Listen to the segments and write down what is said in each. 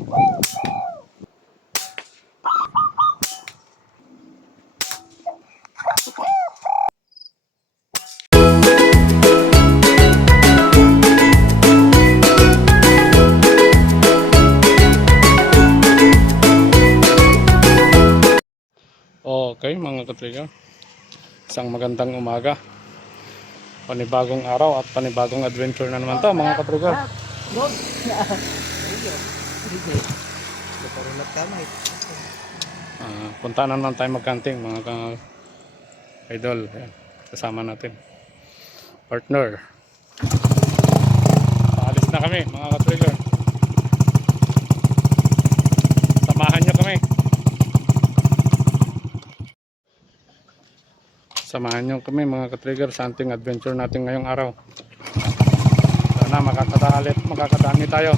Okay mga katrigger, isang magandang umaga, panibagong araw at panibagong adventure na naman to mga katrigger. Punta na naman tayo mag-camping mga idol. Ayan, kasama natin partner. Paalis na kami mga katrigger, samahan nyo kami. Samahan nyo kami mga katrigger sa hunting adventure natin ngayong araw. Sana makakadami tayo.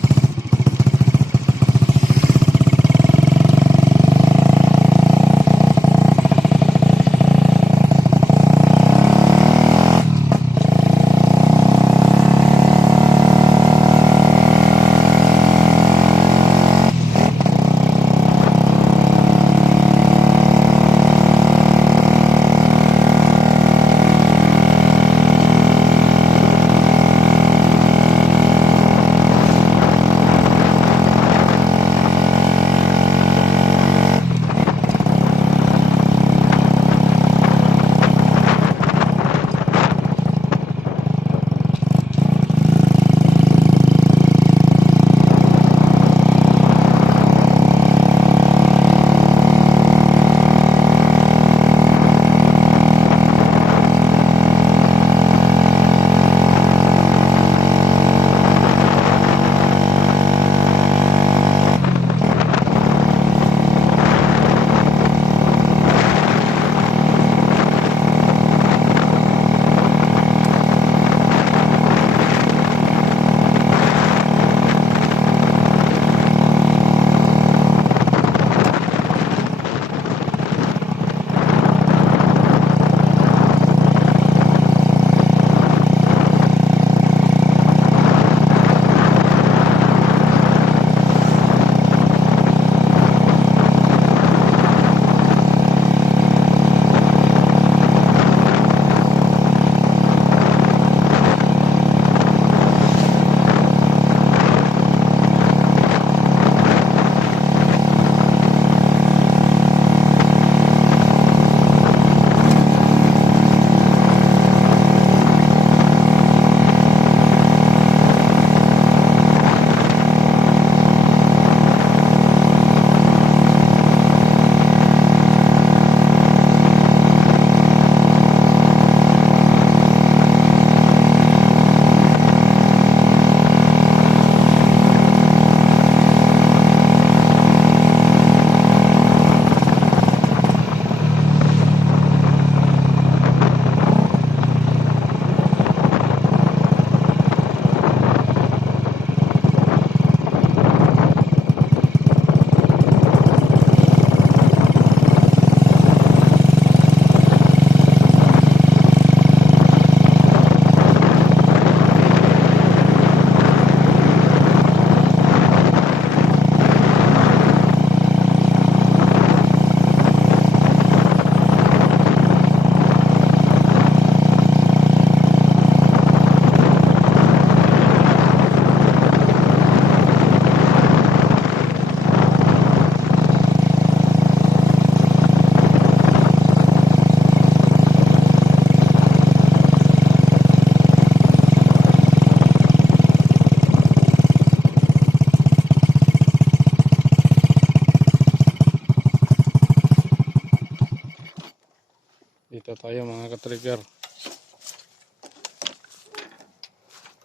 Dito tayo mga katrigger.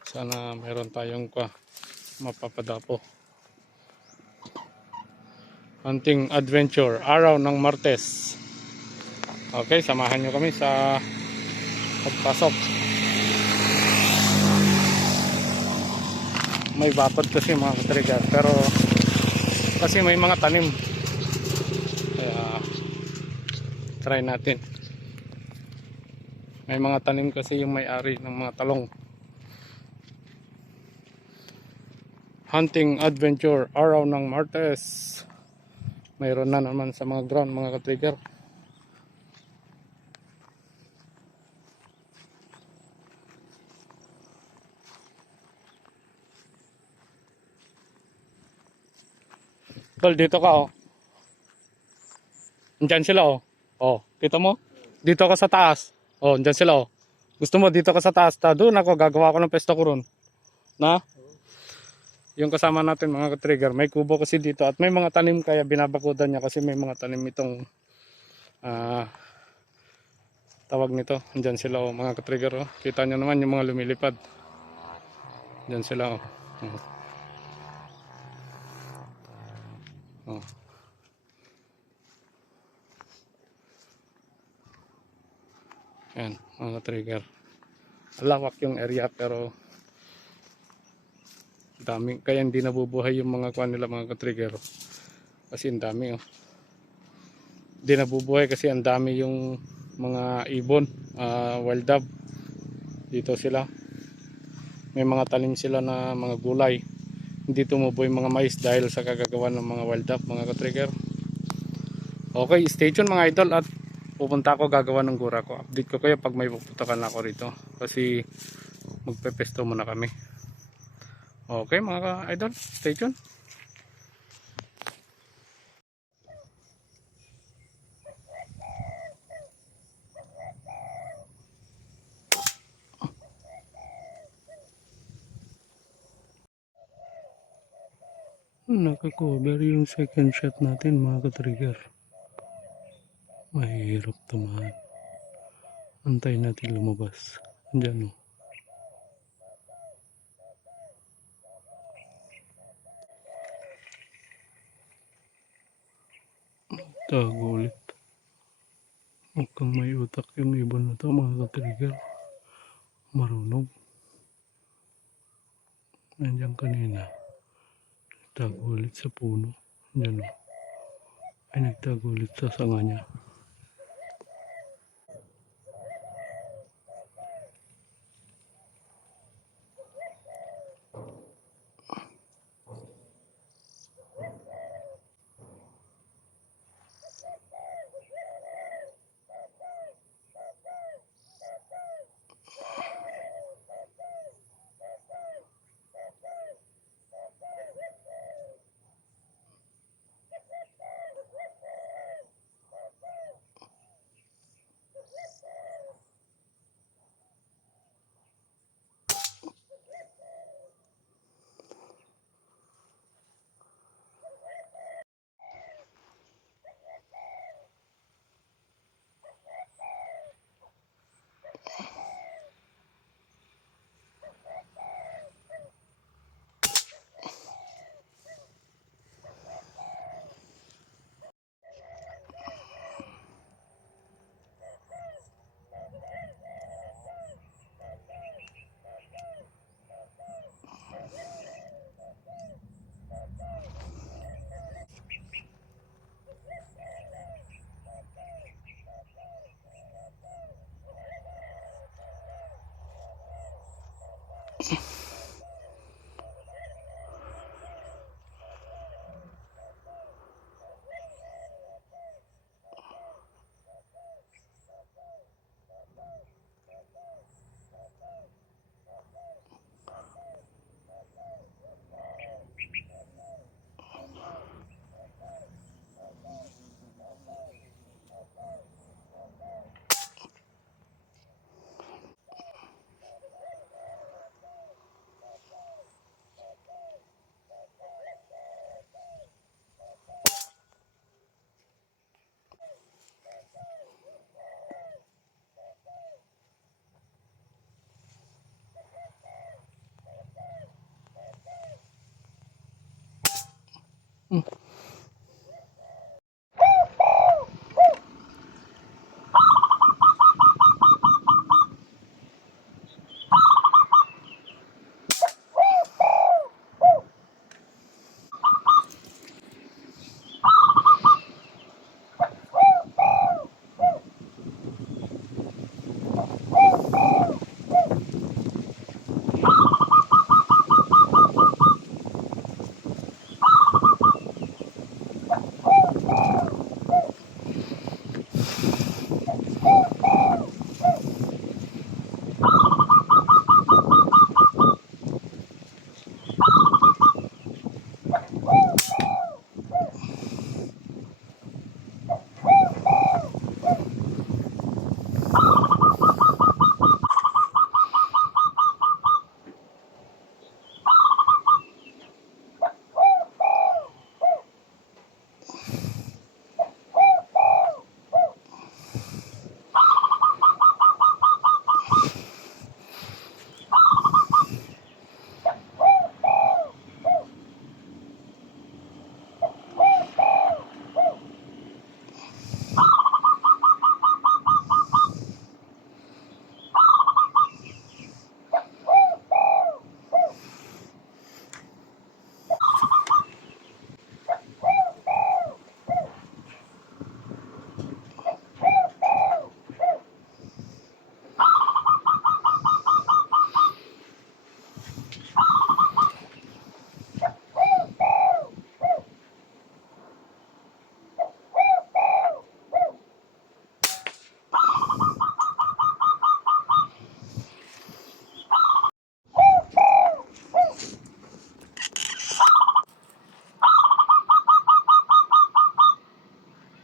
Sana meron tayong mapapadapo. Hunting adventure, araw ng Martes. Okay, samahan nyo kami sa pagpasok. May batod kasi mga katrigger, pero kasi may mga tanim. Kaya try natin. May mga tanim kasi yung may-ari ng mga talong. hunting adventure, araw ng Martes. Mayroon na naman sa mga ground mga ka-trigger. Tol, dito ka oh. Diyan sila oh. Oh, kita mo? Dito ka sa taas. Oh, diyan sila oh. Gusto mo dito ka sa taas, ta doon ako gagawa ko ng pesto ko ron. Na? Yung kasama natin mga ka-trigger, may kubo kasi dito at may mga tanim kaya binabakudan niya kasi may mga tanim itong tawag nito. Diyan sila oh, mga ka-trigger oh. Kita niyo naman yung mga lumilipad. Diyan sila oh. Oh. Yan, mga trigger. Lawak yung area pero dami, kaya hindi nabubuhay yung mga kuan nila mga ka-trigger. Kasi ang dami oh. Hindi nabubuhay kasi ang dami yung mga ibon, wild dove. Dito sila. May mga tanim sila na mga gulay. Hindi tumubo yung mga mais dahil sa kagagawa ng mga wild dove mga ka-trigger. Okay, stay tuned mga idol at pupunta ako gagawa ng gura ko. Update ko kayo pag may pupuntakan ako rito. Kasi magpepesto muna kami. Okay mga idol, stay tuned. Naka-cover yung second shot natin mga ka-trigger. Mahirap tumahan. Antay natin lumabas. Diyan o. Tago ulit. Mukhang may utak yung ibon na to mga ka-trigger. Marunong. Nandiyan kanina. Nagtago ulit sa puno. Diyan o. Ay nagtago ulit sa sanga niya.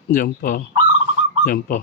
Diyan po. Diyan po.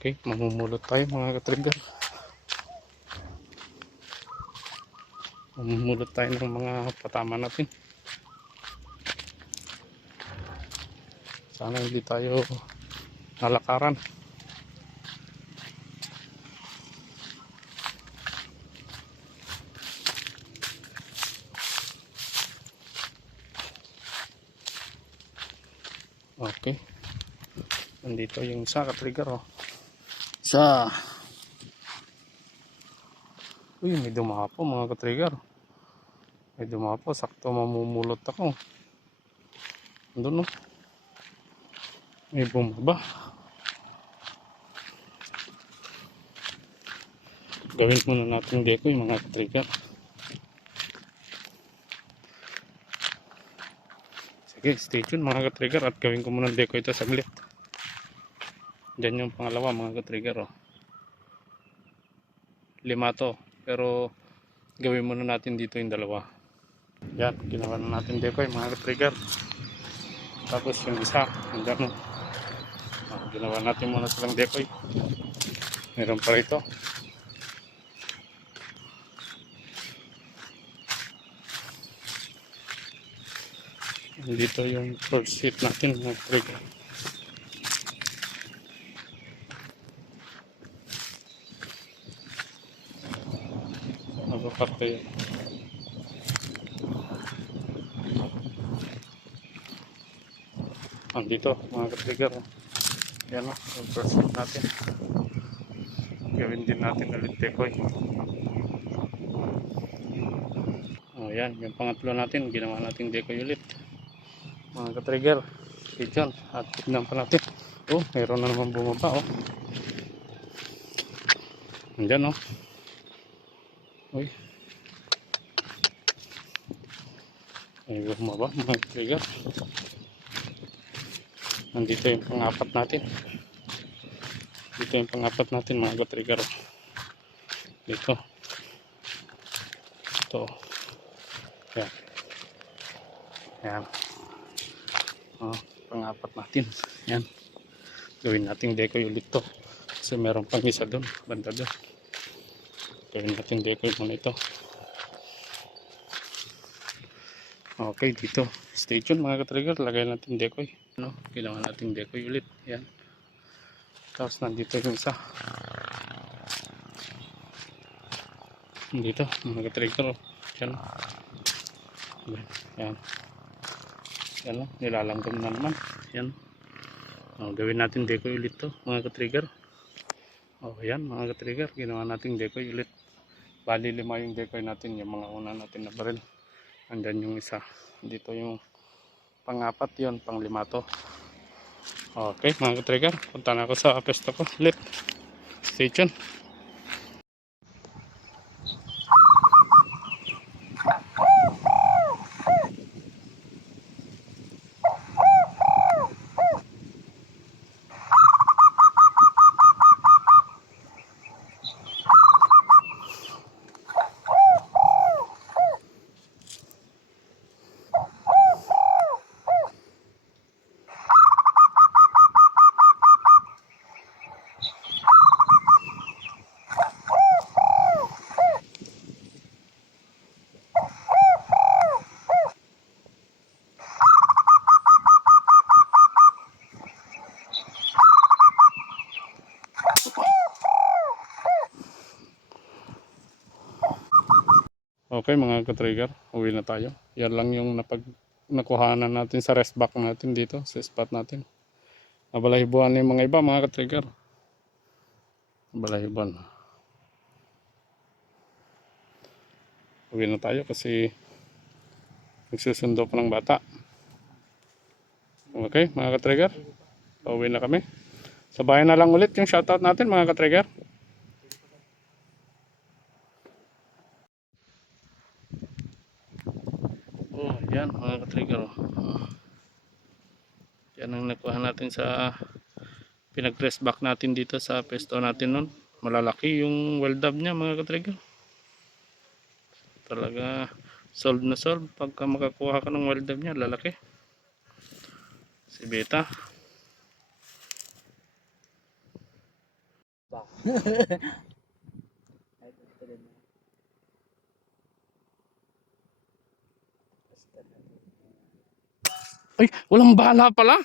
Okay, mamumulot tayo mga ka-trigger. Mamumulot tayo ng mga patama natin. Sana hindi tayo nalakaran. Okay. Nandito yung isa ka-trigger oh. Isa. Uy, may dumapo mga ka-trigger. May dumapo, sakto mamumulot ako. Andun no. May bumaba. Gawin muna natin decoy mga ka-trigger. Sige, stay tuned mga ka-trigger at gawin ko muna decoy ito saglit. Diyan yung pangalawa mga ka-trigger oh. 5 to. Pero gawin muna natin dito yung dalawa. Yan, ginawa na natin decoy mga ka-trigger. Tapos yung isa, andyan no. Ginawa natin muna silang decoy. Meron pa rito. Dito yung first hit natin mga ka-trigger. Magpaparte yun. Andito mga ka-trigger. Yan o, yung first hit natin. Gawin din natin ulit decoy. O yan, yung pangatlo natin, ginawa natin decoy ulit. Mga ka-trigger, stay tuned at tignan pa natin. Oh, meron na naman bumaba oh. Andyan oh. Uy. May bumaba mga ka-trigger. Nandito yung pang-apat natin. Dito yung pang-apat natin mga ka-trigger. Dito. Ito. Yan. Yan. Oh, pang-apat natin. Yan. Gawin nating decoy ulit to. Kasi meron pang isa doon. Banda doon. Gawin nating decoy muna ito. Okay, dito. Stay tuned mga ka-trigger. Lagay natin decoy. Ano? Ginawa natin decoy ulit. Yan. Tapos nandito yung isa. Dito. Mga ka-trigger. Yan. Yan. Yan o. Nilalanggam na naman. Yan. O, gawin natin decoy ulit to mga ka-trigger. O, yan mga ka-trigger. Ginawa natin decoy ulit. Bali 5 yung decoy natin. Yung mga una natin na baril. Andyan yung isa. Dito yung pang-apat yun. Pang-5 to. Okay mga ka-trigger. Punta na ako sa pesto ko. Ulit. Stay tuned. Okay mga ka-trigger, uwi na tayo. Yan lang yung nakuhanan natin sa rest back natin dito sa spot natin. Nabalahibuan yung mga iba mga ka-trigger. Nabalahibuan. Uwi na tayo kasi nagsusundo pa ng bata. Okay mga ka-trigger, uwi na kami. Sabayan na lang ulit yung shoutout natin mga ka-trigger. Oh, yan mga ka-trigger. Yan ang nakuha natin sa pinag-rest back natin dito sa pesto natin nun. Malalaki yung well dub niya mga ka-trigger. Talaga solve na solve pagka makakuha ka ng well dub niya, lalaki. Si Beta. Ay, walang bala pala.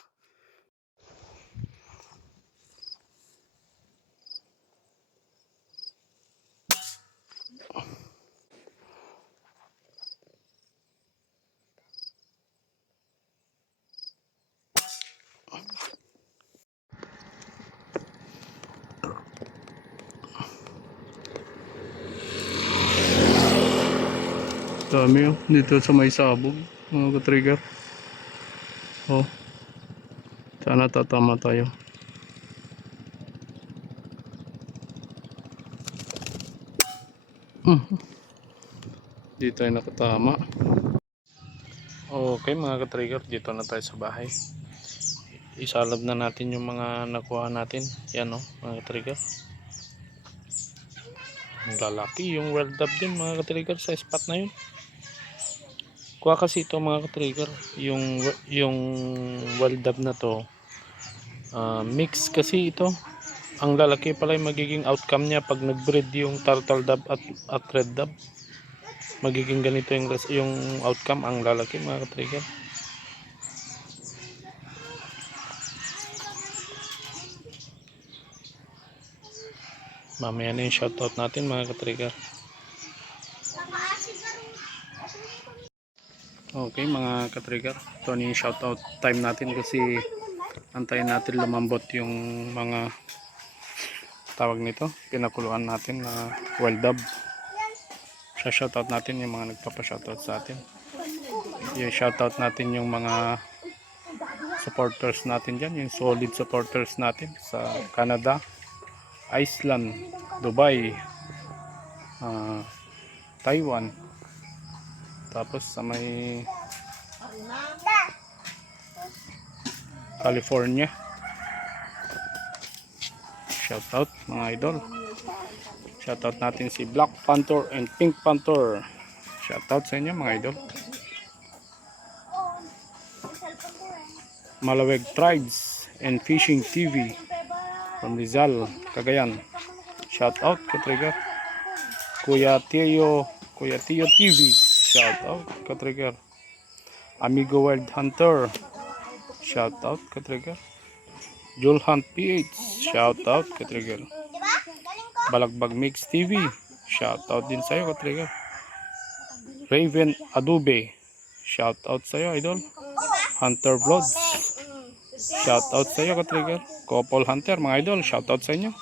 Dami oh, dito sa may sabog mga ka-trigger. Oh, sana tatama tayo. Dito tayo nakatama. Okay mga ka-trigger, dito na tayo sa bahay. Isalab na natin yung mga nakuha natin. Yan oh mga ka-trigger. Ang lalaki yung well dub din mga ka-trigger sa spot na yun. Kuha kasi ito mga ka-trigger, yung well dub na to mix kasi ito. Ang lalaki pala yung magiging outcome niya pag nag-breed yung turtle dub at red dub. Magiging ganito yung outcome, ang lalaki mga ka-trigger. Mamaya na yung shoutout natin mga ka-trigger. Okay mga ka-trigger, ito na yung shoutout time natin kasi antayin natin lumambot yung mga tawag nito, pinakuluan natin na well dub. Sa shoutout natin yung mga nagpapa-shoutout sa atin. Yung shoutout natin yung mga supporters natin dyan, yung solid supporters natin sa Canada, Iceland, Dubai, Taiwan, tapos sa may California. Shoutout mga idol. Shoutout natin si Black Panther and Pink Panther. Shoutout sa inyo mga idol. Malaweg Tribes and Fishing TV from Rizal, Cagayan. Shout out Katrigger. Kuya Tio TV. Shout out Katrigger. Amigo Wild Hunter. Shout out Katrigger. Jul Hunt PH. Shout out Katrigger. Balagbag Mix TV. Shout out din sa'yo Katrigger. Raven Adobe. Shout out sa'yo idol. Hunter Vlogs. Shout out sa'yo Katrigger. Couple Hunter mga idol. Shout out sa inyo.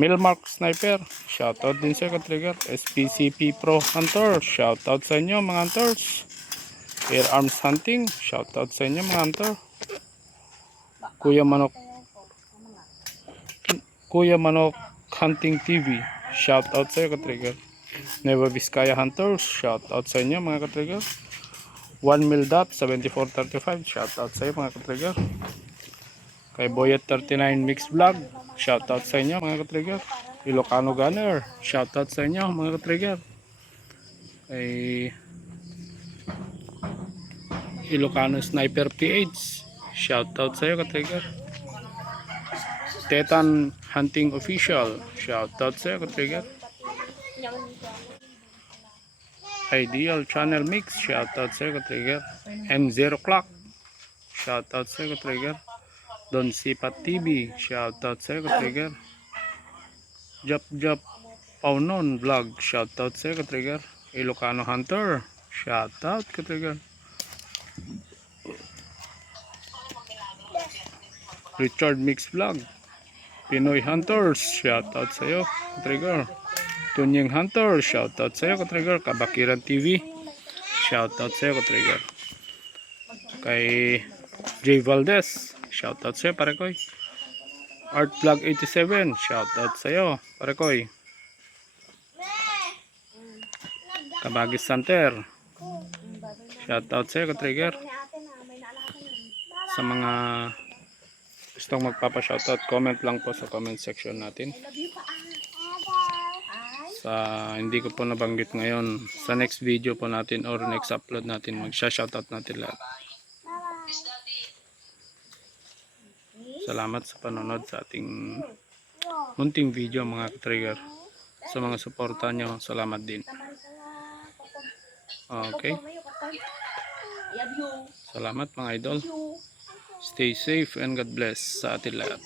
Milmark Sniper. Shout out din sa'yo Katrigger. SPCP Pro Hunter. Shout out sa inyo mga hunters. Air Arms Hunting. Shout out sa inyo mga hunter. Kuya Manok Hunting TV. Shout out sa iyo Katrigger. Nueva Vizcaya Hunters. Shout out sa inyo mga Katrigger. 1 Mildap 7435. Shout out sa iyo mga Katrigger. Kay Boyet 39 Mix Vlog. Shout out sa inyo mga Katrigger. Ilocano Gunner. Shout out sa inyo mga Katrigger. Kay Ilocano Sniper PH. Shout out sa iyo Katrigger. Tetan Hunting Official. Shout out sa iyo Katrigger. Ideal Channel Mix. Shout out sa iyo Katrigger. M0 Clock. Shout out sa iyo Katrigger. Don Sipat TV. Shout out sa iyo Katrigger. Jap Paunon Vlog. Shout out sa iyo Katrigger. Ilocano Hunter. Shout out Katrigger. Richard Mix Vlog. Pinoy Hunters. Shout out sa iyo Katrigger. Tunying Hunter. Shout out sa iyo Katrigger. Kabakiran TV. Shout out sa iyo Katrigger. Kay J Valdez. Shout out sa iyo Parekoy. Art Vlog 87. Shout out sa iyo Parekoy. Kabagis Center. Shout out sa iyo Katrigger. Sa mga gustong magpapa-shoutout, comment lang po sa comment section natin. Hindi ko po nabanggit ngayon. Sa next video po natin or next upload natin, magsha-shoutout natin lahat. Salamat sa panonood sa ating munting video mga Katrigger. Sa mga suporta nyo, salamat din. Okay. Salamat mga idol. Stay safe and God bless sa atin lahat.